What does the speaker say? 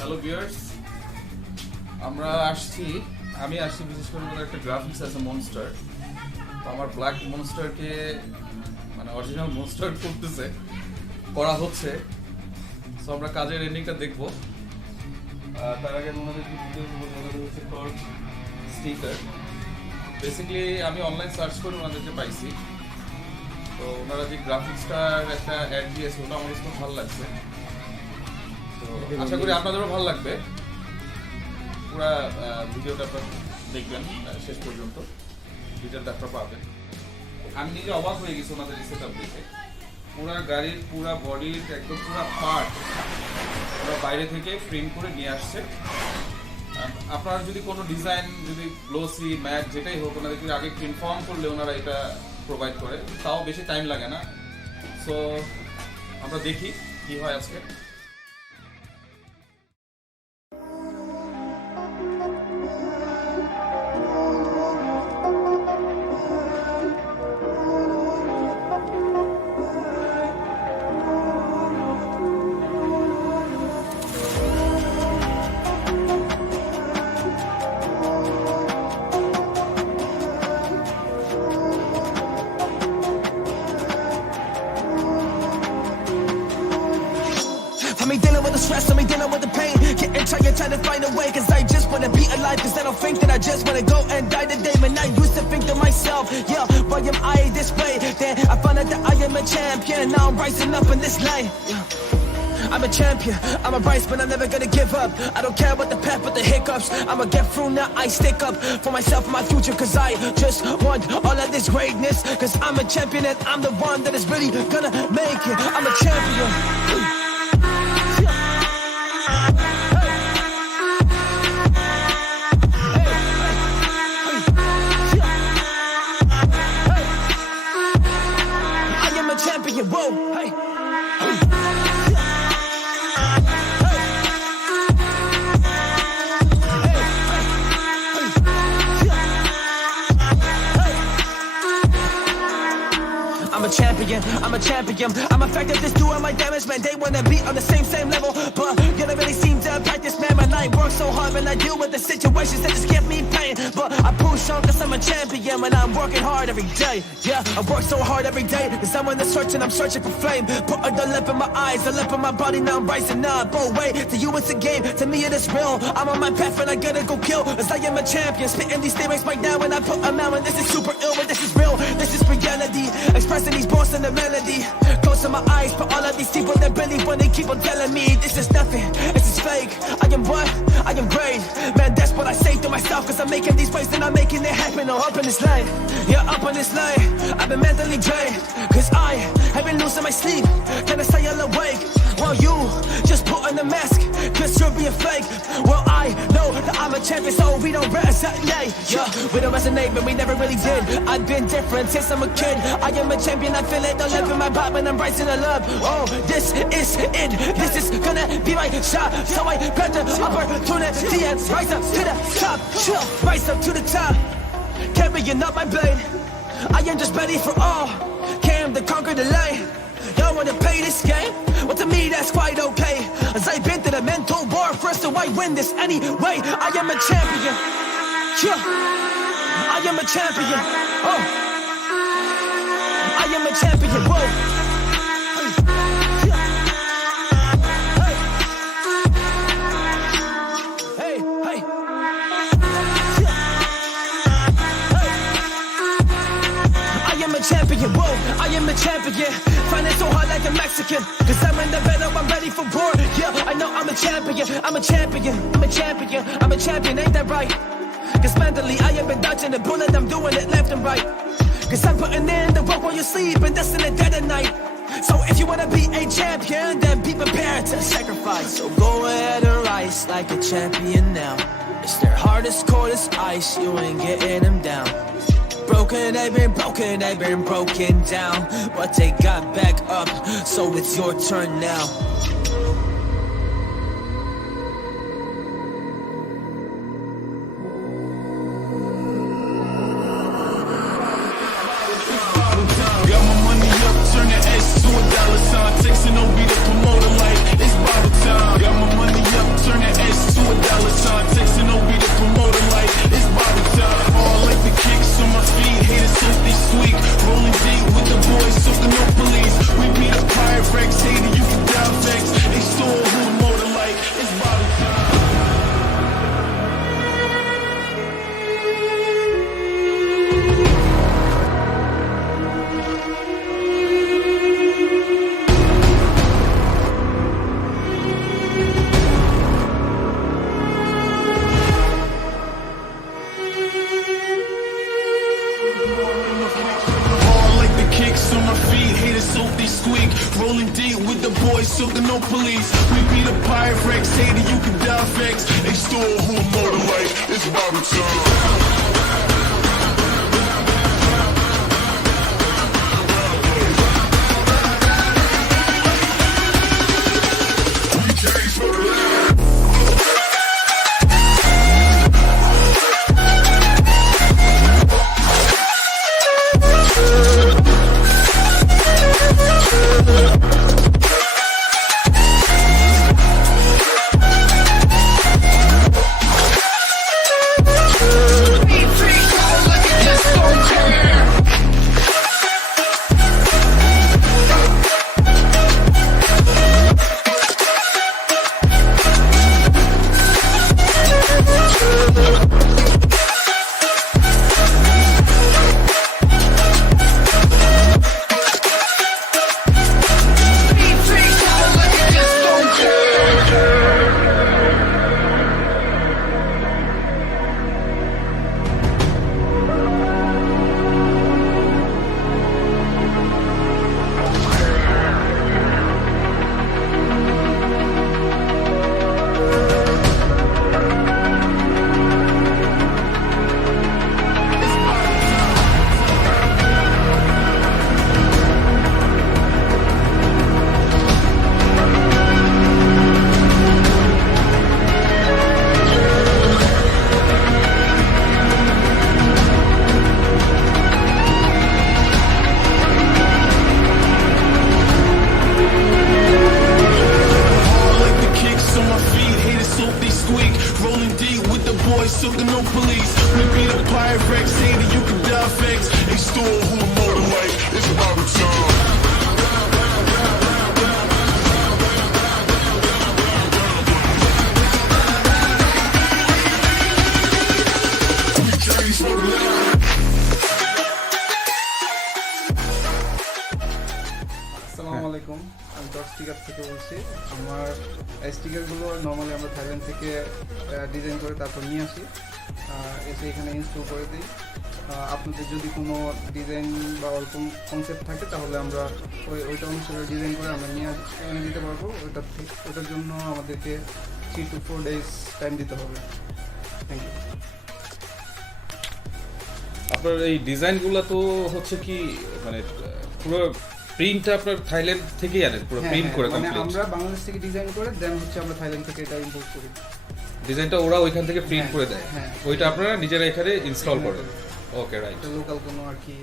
Hello viewers, আমি আসছি বিশেষ করে আমাদের একটা গ্রাফিক্স আছে মনস্টার। তো আমার ব্ল্যাক মনস্টারকে মানে অরিজিনাল মনস্টার করা হচ্ছে। সো আমরা কাজের এন্ডিংটা দেখবো। তার আগে ওনাদের হচ্ছে টর্ক স্টিকার। বেসিক্যালি আমি অনলাইন সার্চ করে ওনাদেরকে পাইছি। তো ওনারা যে গ্রাফিক্সটার একটা অ্যাড দিয়েছে ওটা আমার খুব ভালো লাগছে। তো আশা করি আপনাদেরও ভালো লাগবে। পুরা ভিডিওটা আপনারা দেখবেন শেষ পর্যন্ত, ডিটেলটা আপনারা পাবেন। আমি নিজে অবাক হয়ে গেছি ওনাদের সেট আপ দেখে। পুরা গাড়ির পুরা বডির একদম পুরা পার্ট ওরা বাইরে থেকে প্রিন্ট করে নিয়ে আসছে। আপনারা যদি কোনো ডিজাইন যদি গ্লোসি ম্যাট যেটাই হোক ওনাদেরকে আগে ইনফর্ম করলে ওনারা এটা প্রোভাইড করে, তাও বেশি টাইম লাগে না। সো আমরা দেখি কি হয় আজকে। I'm dealing with the stress, I'm dealing with the pain. Getting tired, trying to find a way. Cause I just wanna be alive. Cause I don't think that I just wanna go and die today. Man, I used to think to myself, yeah, why am I this way? Then I found out that I am a champion. Now I'm rising up in this light. I'm a champion, I'm a rise, but I'm never gonna give up. I don't care about the path, but the hiccups. I'ma get through now, I stick up for myself and my future. Cause I just want all of this greatness. Cause I'm a champion and I'm the one that is really gonna make it. I'm a champion. Whoa, hey, hey. I'm a champion, I'm a champion. I'm effective, just doing my damage, man. They wanna be on the same level, but you don't really seem to practice, man. Man, I work so hard when I deal with the situations that just give me pain. But I push on cause I'm a champion, and I'm working hard every day. Yeah, I work so hard every day, cause I'm on the search and I'm searching for flame. Put the lip in my eyes, the lip in my body, now I'm rising up. Oh wait, to you it's a game, to me it is real. I'm on my path and I gotta go kill, cause I am a champion. Spitting these lyrics right now and I put them out, and this is super ill, but this is real, this is reality. Expressing these bars in the melody. Close to my eyes, but all of these people that believe when they keep on telling me this is nothing, this is fake. I am what? I am great. Man, that's what I say to myself, cause I'm making these waves and I'm making it happen. Oh, up in this line, yeah, up on this line. I've been mentally drained, cause I have been losing my sleep. Can I stay all awake? While you just put on the mask, cause you're being fake. Well, I know that I'm a champion, so we don't resonate. Yeah, we don't resonate, but we never really did. I've been different since I'm a kid. I am a champion, I feel it, the love in my vibe, and I'm rising to love. Oh, this is it, this is gonna be my shot. So I grab the opportunity and rise up to the top. Chill, rise up to the top, carrying up my blade. I am just ready for all, came to conquer the light. Y'all wanna play this game? Well, to me that's quite okay, as I've been to the mental war first, so I win this anyway. I am a champion, yeah, I am a champion. Oh, I am a champion, whoa. Hey, hey. I am a champion, whoa, I am a champion. Finding so hard like a Mexican, cause I'm in the battle, I'm ready for war. Yeah, I know I'm a champion, I'm a champion, I'm a champion, I'm a champion, ain't that right? Cause mentally I have been dodging the bullet, I'm doing it left and right. Cause I'm putting in the work while you sleep, and that's in the dead of night. So if you wanna be a champion, then be prepared to sacrifice. So go ahead and rise like a champion now. It's their hardest, coldest ice, you ain't getting them down. Broken, they've been broken down, but they got back up, so it's your turn now. Got my money up, turn the S to a dollar sign. Texting OB the promoter like it's bottle time. Got my money up, turn the deep with the boys, soaking no police. We be the Pyrex, hater, you can die vex. They store who a motor like, it's Bobby time. Soaking no police. We be the Pyrex, hater, you can die vex. They store who a motor like, it's Bobby time. আসসালামু আলাইকুম, আমি dot sticker থেকে বলছি। আমার স্টিকারগুলো normally আমরা Thailand থেকে design করে তারপর নিয়ে আসি, এসে এখানে ইনস্টল করে দিই। আপনাদের যদি কোনো ডিজাইন বা ওরকম কনসেপ্ট থাকে তাহলে আমরা ওইটা অনুসারে ডিজাইন করে আমরা এনে দিতে পারবো। ওটার জন্য আমাদেরকে 3 to 4 days টাইম দিতে হবে। Thank you. আপনার এই ডিজাইনগুলো তো হচ্ছে কি মানে পুরো প্রিন্টটা আপনার থাইল্যান্ড থেকেই আনেন, পুরো প্রিন্ট করে মানে কমপ্লিট? আমরা বাংলাদেশ থেকে ডিজাইন করে দেন হচ্ছে আমরা থাইল্যান্ড থেকে এটা ইম্পোর্ট করি। ডিজাইনটা ওরা ওইখান থেকে প্রিন্ট করে দেয়, হ্যাঁ। ওইটা আপনারা নিজেরা এখানে ইনস্টল করেন? ওকে, রাইট। লোকাল কোনো আর কি